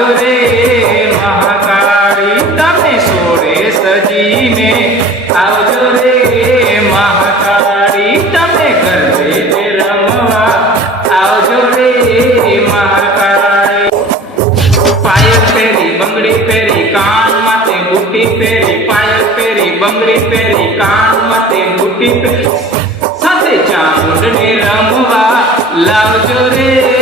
આવજો રે મહાકાળી તમે સોળે સજીને આવજો રે મહાકાળી તમે ગરબે રમવા આવજો રે મહાકાળી પાયલ પહેરી બંગડી પહેરી કાન માથે બુટ્ટી પહેરી પાયલ પહેરી બંગડી પહેરી કાન માથે બુટ્ટી પહેરી સાથે ચામુંડને રમવા લાવજો રે